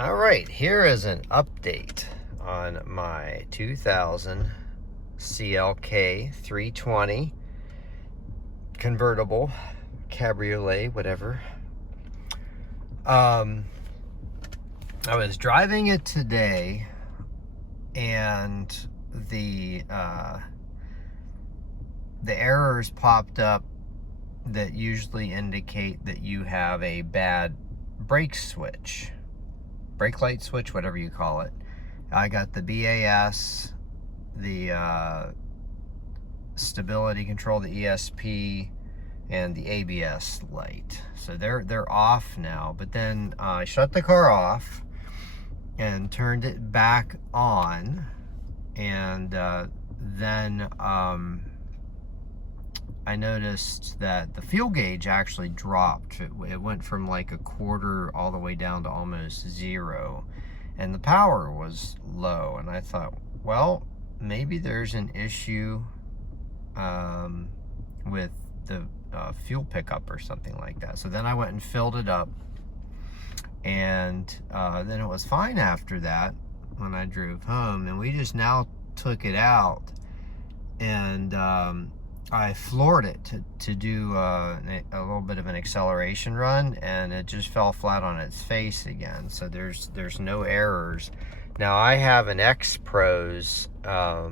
All right, here is an update on my 2000 CLK320 convertible, cabriolet, whatever. I was driving it today, and the errors popped up that usually indicate that you have a bad brake switch. Brake light switch, whatever you call it. I got the BAS, the stability control, the ESP, and the ABS light. So they're off now. But then I shut the car off and turned it back on, and then I noticed that the fuel gauge actually dropped. It went from like a quarter all the way down to almost zero, and the power was low. And I thought, well, maybe there's an issue with the fuel pickup or something like that. So then I went and filled it up, and then it was fine after that when I drove home. And we just now took it out, and I floored it to do a little bit of an acceleration run, and it just fell flat on its face again. So there's no errors. Now I have an X Pros, a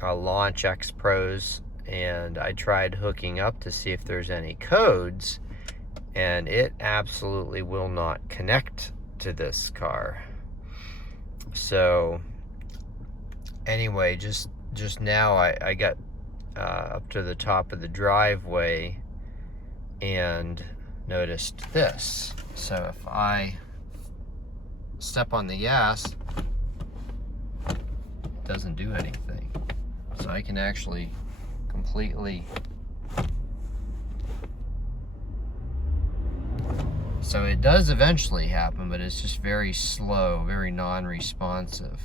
launch X Pros, and I tried hooking up to see if there's any codes, and it absolutely will not connect to this car. So anyway, just now I got up to the top of the driveway and noticed this. So if I step on the gas, it doesn't do anything. So I can actually completely, so it does eventually happen, but it's just very slow, very non-responsive.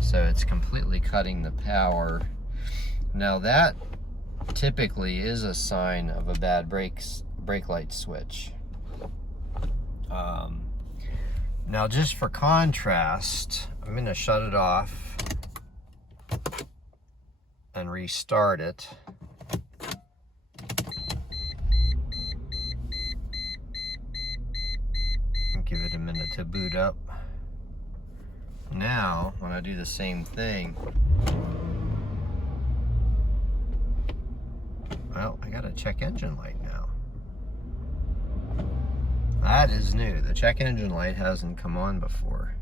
So it's completely cutting the power. Now that typically is a sign of a bad brake light switch. Now just for contrast, I'm gonna shut it off and restart it. And give it a minute to boot up. Now, when I do the same thing, well, I got a check engine light now. That is new. The check engine light hasn't come on before.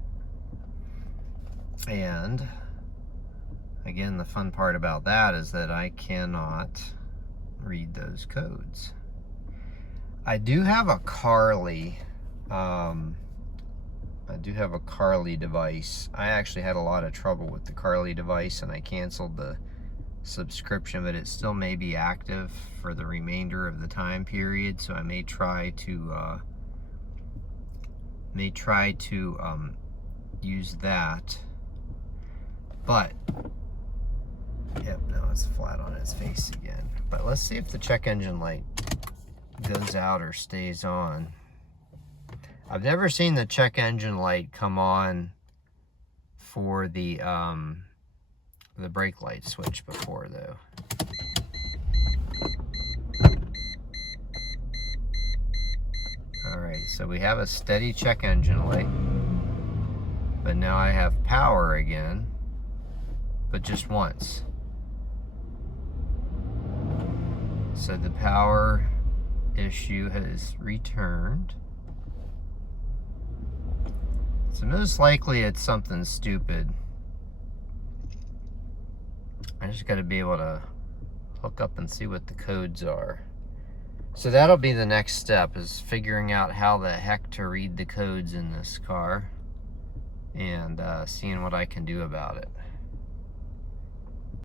And again, the fun part about that is that I cannot read those codes. I do have a Carly, device. I actually had a lot of trouble with the Carly device, and I canceled the subscription, but it still may be active for the remainder of the time period. So I may try to use that. But yep, now it's flat on its face again. But let's see if the check engine light goes out or stays on. I've never seen the check engine light come on for the brake light switch before, though. All right, so we have a steady check engine light, but now I have power again, but just once. So the power issue has returned. So most likely it's something stupid. I just got to be able to hook up and see what the codes are. So that'll be the next step, is figuring out how the heck to read the codes in this car, and seeing what I can do about it.